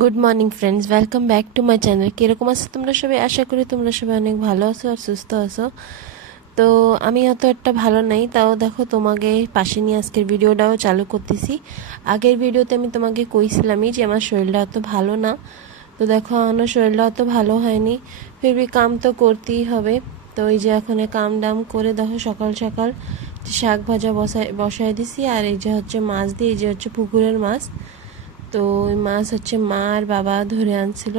Good morning friends, welcome back to my channel. কীরকম আছো তোমরা সবাই? আশা করি তোমরা সবাই অনেক ভালো আছো আর সুস্থ আছো। তো আমি অত একটা ভালো নাই, তাও দেখো তোমাকে পাশে নিয়ে আজকের ভিডিওটাও চালু করতেছি। আগের ভিডিওতে আমি তোমাকে কইছিলামই যে আমার শরীরটা অত ভালো না। তো দেখো আমার শরীরটা অত ভালো হয়নি, ফিরবি কাম তো করতেই হবে। তো এই যে এখন কাম ডাম করে দেখো সকাল সকাল শাক ভাজা বসায় দিছি। আর এই যে হচ্ছে মাছ দিয়ে, এই যে হচ্ছে পুকুরের মাছ। তো ওই মাছ হচ্ছে মা আর বাবা ধরে আনছিল।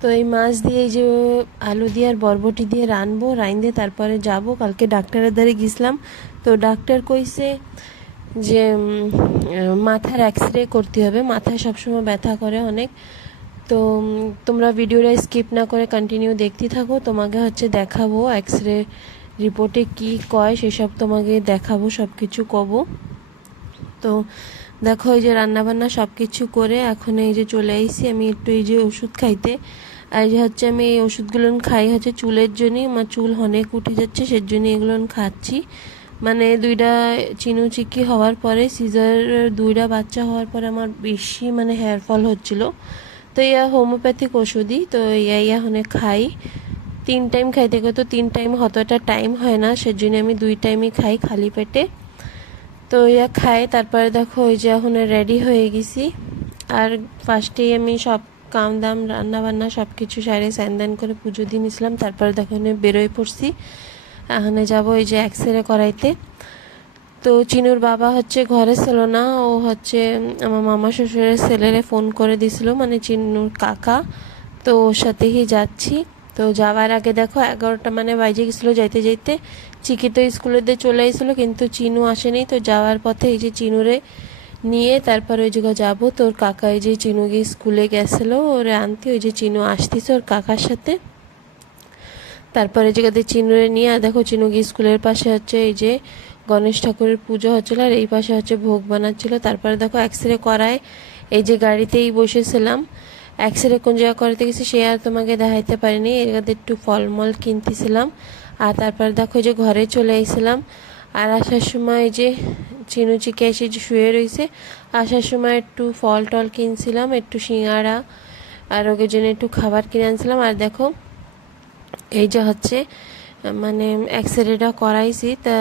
তো এই মাছ দিয়ে এই যে আলু দিয়ে আর বরবটি দিয়ে রানবো, দিয়ে তারপরে যাব। কালকে ডাক্তারের দ্বারে গেছিলাম, তো ডাক্তার কইছে যে মাথার এক্স রে করতে হবে, মাথায় সবসময় ব্যথা করে অনেক। তো তোমরা ভিডিওটা স্কিপ না করে কন্টিনিউ দেখতে থাকো, তোমাকে হচ্ছে দেখাবো এক্স রে রিপোর্টে কি কয় সেসব তোমাকে দেখাবো, সব কিছু কব। তো দেখো এই যে রান্নাবান্না সব কিছু করে এখন এই যে চলে আইছি আমি একটু এই যে ওষুধ খাইতে। আর যে হচ্ছে আমি এই ওষুধগুলো খাই হচ্ছে চুলের জন্যই, আমার চুল অনেক উঠে যাচ্ছে, সেজন্য এগুলো খাচ্ছি। মানে দুইটা চিকি হওয়ার পরে, সিজার দুইটা বাচ্চা হওয়ার পরে আমার বেশি মানে হেয়ার ফল হচ্ছিল। তো ইয়া হোমিওপ্যাথিক ওষুধই, তো ইয়া অনেক খাই। 3 টাইম খাইতে গেলে তো 3 টাইম হতটা টাইম হয় না, সেজন্য আমি 2 টাইমই খাই খালি পেটে। তো ইয়া খাই, তারপরে দেখো ওই যে এখন রেডি হয়ে গেছি। আর ফার্স্টেই আমি সব কাম দাম রান্না বান্না সব কিছু সারে স্যান করে পুজো দিয়ে নিয়েছিলাম। তারপরে দেখো বেরোয় পড়ছি, এখানে যাব এই যে এক্স-রে করাইতে। তো চিনুর বাবা হচ্ছে ঘরে ছিল না, ও হচ্ছে আমার মামা শ্বশুরের ছেলেরে ফোন করে দিছিল, মানে চিনুর কাকা। তো ওর সাথেই যাচ্ছি। তো যাওয়ার আগে দেখো 11টা মানে বাজে গেছিলো যাইতে যাইতে। চিকি তো স্কুলেতে চলে এসেছিলো, কিন্তু চিনু আসেনি। তো যাওয়ার পথে এই যে চিনুরে নিয়ে তারপরে ওই জায়গায় যাবো। তোর কাকা এই যে চিনুকে স্কুলে গেছিলো ওরে আনতে, ওই যে চিনু আসতেছে ওর কাকার সাথে। তারপরে জায়গাতে চিনুরে নিয়ে, আর দেখো চিনুকে স্কুলের পাশে হচ্ছে এই যে গণেশ ঠাকুরের পুজো হচ্ছিলো, আর এই পাশে হচ্ছে ভোগ বানাচ্ছিল। তারপরে দেখো এক্স-রে করায় এই যে গাড়িতেই বসেছিলাম। এক্স-রে কোন জায়গা করাতে গেছি সে আর তোমাকে দেখাইতে পারিনি, এটাতে একটু ফলমল কিনতেছিলাম। আর তারপরে দেখো যে ঘরে চলে আইছিলাম। আর আসার সময় এই যে চিনুচিকে এসে যে শুয়ে রয়েছে, আসার সময় একটু ফল টল কিনছিলাম, একটু সিঙ্গাড়া আর ওকে জন্য একটু খাবার কিনে আনছিলাম। আর দেখো এই যে হচ্ছে মানে এক্স-রেটা করাইছি, তা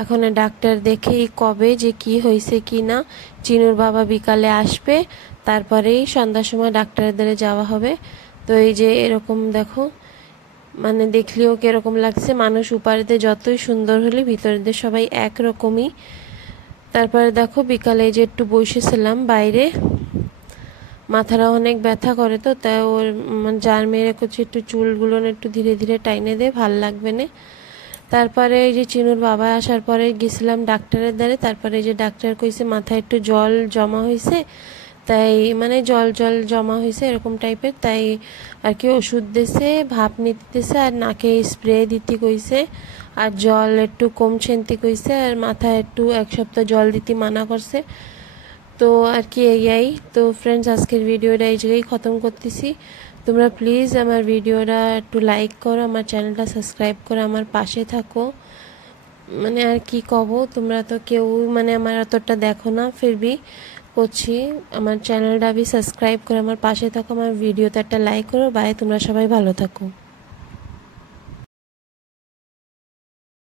এখন ডাক্তার দেখেই কবে যে কি হয়েছে কি না। চিনুর বাবা বিকালে আসবে, তারপরেই সন্ধ্যার সময় ডাক্তারের দ্বারে যাওয়া হবে। তো এই যে এরকম দেখো, মানে দেখলেও কিরকম লাগছে, মানুষ উপারেতে যতই সুন্দর হলে ভিতরেতে সবাই একরকমই। তারপরে দেখো বিকালে যে একটু বসেছিলাম বাইরে, মাথাটা অনেক ব্যথা করে, তো তাই ওর যার মেয়ের করছে একটু চুলগুলো একটু ধীরে ধীরে টাইনে দে, ভাল লাগবে না। তারপরে এই যে চিনুর বাবা আসার পরে গেছিলাম ডাক্তারের দ্বারে। তারপরে এই যে ডাক্তার কইছে মাথায় একটু জল জমা হয়েছে, তাই মানে জল জল জমা হয়েছে এরকম টাইপের, তাই আর কি ওষুধ দিছে, ভাপ নিতেছে আর নাকে স্প্রে দিতে কইছে। আর জল একটু কম ছেনতে কইছে, আর মাথায় একটু 1 সপ্তাহ জল দিতে মানা করছে। তো আর কি এই তো ফ্রেন্ডস, আজকের ভিডিওটা এই জায়গায় খতম করতেছি। তোমরা প্লিজ আমার ভিডিওটা একটু লাইক করো, আমার চ্যানেলটা সাবস্ক্রাইব করে আমার পাশে থাকো। মানে আর কি কব, তোমরা তো কেউ মানে আমার অতটা দেখো না, ফিরবি করছি। আমার চ্যানেলটা সাবস্ক্রাইব করে আমার পাশে থাকো, আমার ভিডিওতে একটা লাইক করো। বাই, তোমরা সবাই ভালো থাকো।